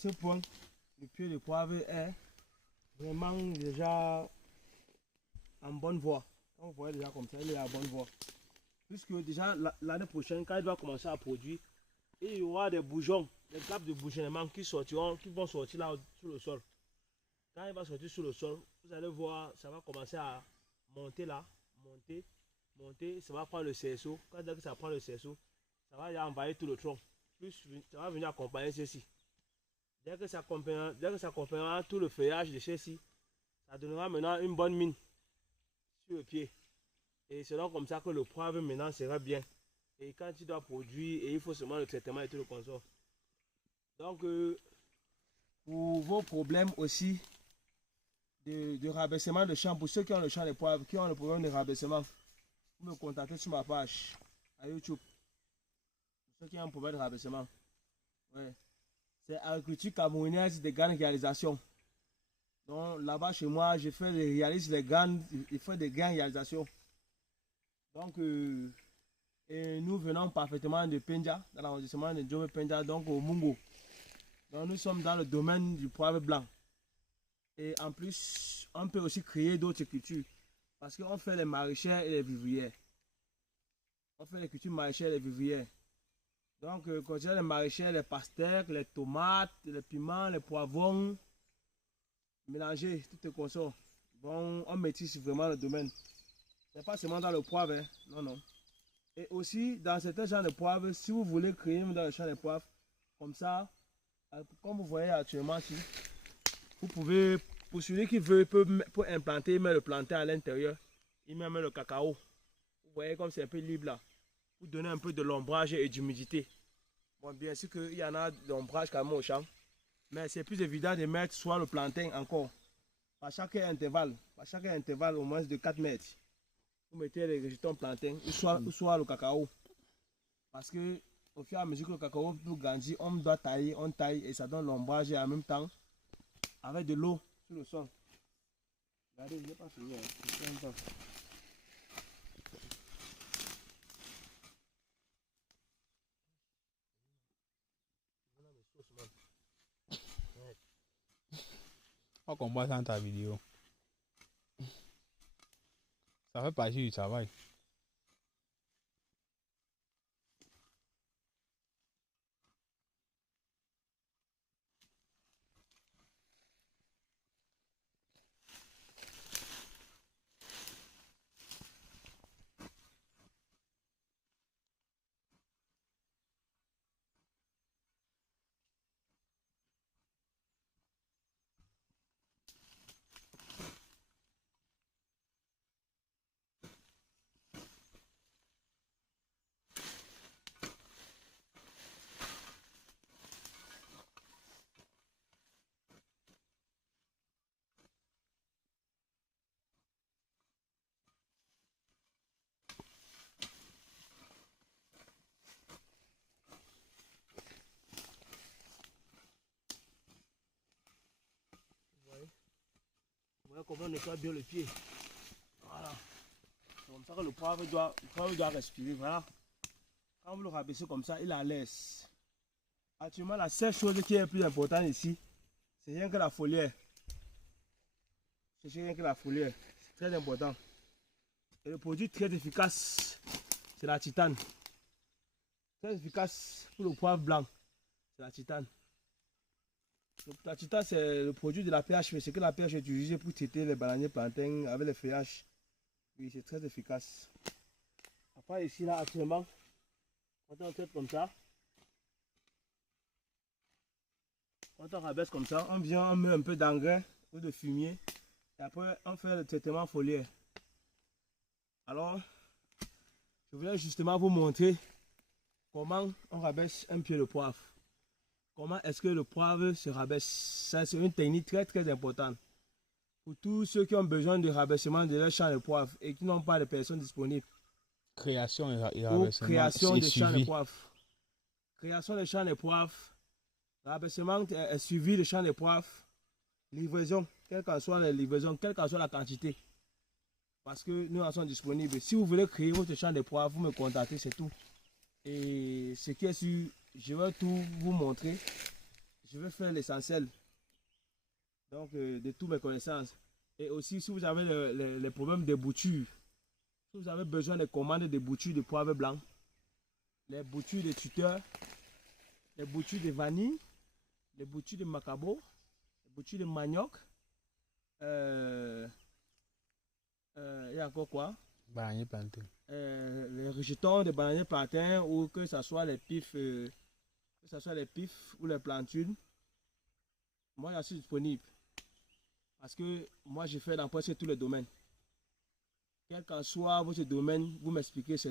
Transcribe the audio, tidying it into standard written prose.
Ce point, le pied de poivre est vraiment déjà en bonne voie. Quand vous voyez déjà comme ça, il est en bonne voie. Puisque déjà l'année prochaine, quand il doit commencer à produire, il y aura des bourgeons, des grappes de bourgeonnement qui sortiront, qui vont sortir là sur le sol. Quand il va sortir sur le sol, vous allez voir, ça va commencer à monter là, monter, ça va prendre le cerceau. Quand ça prend le cerceau, ça va envahir tout le tronc. Plus ça va venir accompagner ceci. Dès que ça accompagnera tout le feuillage de ceci, ça donnera maintenant une bonne mine sur le pied. Et c'est donc comme ça que le poivre maintenant sera bien. Et quand il doit produire, et il faut seulement le traitement et tout le consort. Donc, pour vos problèmes aussi de rabaissement de champ, pour ceux qui ont le champ de poivre, qui ont le problème de rabaissement, vous me contactez sur ma page à YouTube. Pour ceux qui ont un problème de rabaissement. Ouais. C'est agriculture camerounaise de grandes réalisations. Donc là-bas chez moi, je réalise les grandes, il fait des grandes réalisations. Donc, et nous venons parfaitement de Penja, dans l'arrondissement de Djomé Penja, donc au Mungo. Donc nous sommes dans le domaine du poivre blanc. Et en plus, on peut aussi créer d'autres cultures. Parce qu'on fait les maraîchères et les vivrières. On fait les cultures maraîchères et les vivrières. Donc, quand il y a les maraîchères, les pastèques, les tomates, les piments, les poivrons, mélangés, tout est consort. Bon, on maîtrise vraiment le domaine. C'est pas seulement dans le poivre, hein. Non, non. Et aussi, dans certains champs de poivre, si vous voulez créer dans le champ de poivre, comme ça, comme vous voyez actuellement ici, vous pouvez, pour celui qui veut, peut implanter, il met le planter à l'intérieur, il met le cacao. Vous voyez comme c'est un peu libre là, pour donner un peu de l'ombrage et d'humidité. Bon, bien sûr qu'il y en a de l'ombrage quand même au champ, mais c'est plus évident de mettre soit le plantain encore, à chaque intervalle au moins de 4 mètres. Vous mettez les végétaux plantain ou soit le cacao. Parce que au fur et à mesure que le cacao peut grandir, on doit tailler, on taille et ça donne l'ombrage et en même temps avec de l'eau sur le sol. Regardez, je n'ai pas fini. On combat dans ta vidéo. Ça fait partie du travail. Voilà comment on nettoie bien le pied. Voilà. C'est comme ça que le poivre doit respirer. Voilà. Quand vous le rabaissez comme ça, il a l'aise. Actuellement, la seule chose qui est plus importante ici, c'est rien que la foliaire. C'est rien que la foliaire. C'est très important. Et le produit très efficace, c'est la titane. Très efficace pour le poivre blanc, c'est la titane. La titane, c'est le produit de la pH, mais c'est que la pH est utilisée pour traiter les bananiers plantains avec les feuillages. Oui, c'est très efficace. Après, ici, là, actuellement, quand on traite comme ça, quand on rabaisse comme ça, on vient, on met un peu d'engrais ou de fumier. Et après, on fait le traitement foliaire. Alors, je voulais justement vous montrer comment on rabaisse un pied de poivre. Comment est-ce que le poivre se rabaisse? Ça, c'est une technique très très importante. Pour tous ceux qui ont besoin de rabaissement de leur champ de poivre et qui n'ont pas de personnes disponibles. Création et rabaissement. Création de champ de poivre. Création de champ de poivre. Rabaissement et suivi de champ de poivre. Livraison, quelle qu'en soit la livraison, quelle qu'en soit la quantité. Parce que nous en sommes disponibles. Si vous voulez créer votre champ de poivre, vous me contactez, c'est tout. Et ce qui est sûr, je vais tout vous montrer. je vais faire l'essentiel. Donc, de toutes mes connaissances. Et aussi, si vous avez les problèmes de boutures, si vous avez besoin de commandes de boutures de poivre blanc, les boutures de tuteur, les boutures de vanille, les boutures de macabo, les boutures de manioc, il y a encore quoi? Bananier plantain. Les rejetons de bananier plantain ou que ce soit les pifs, ou les plantules. Moi, je suis disponible. Parce que moi, je fais dans presque tous les domaines. Quel qu'en soit votre domaine, vous m'expliquez, c'est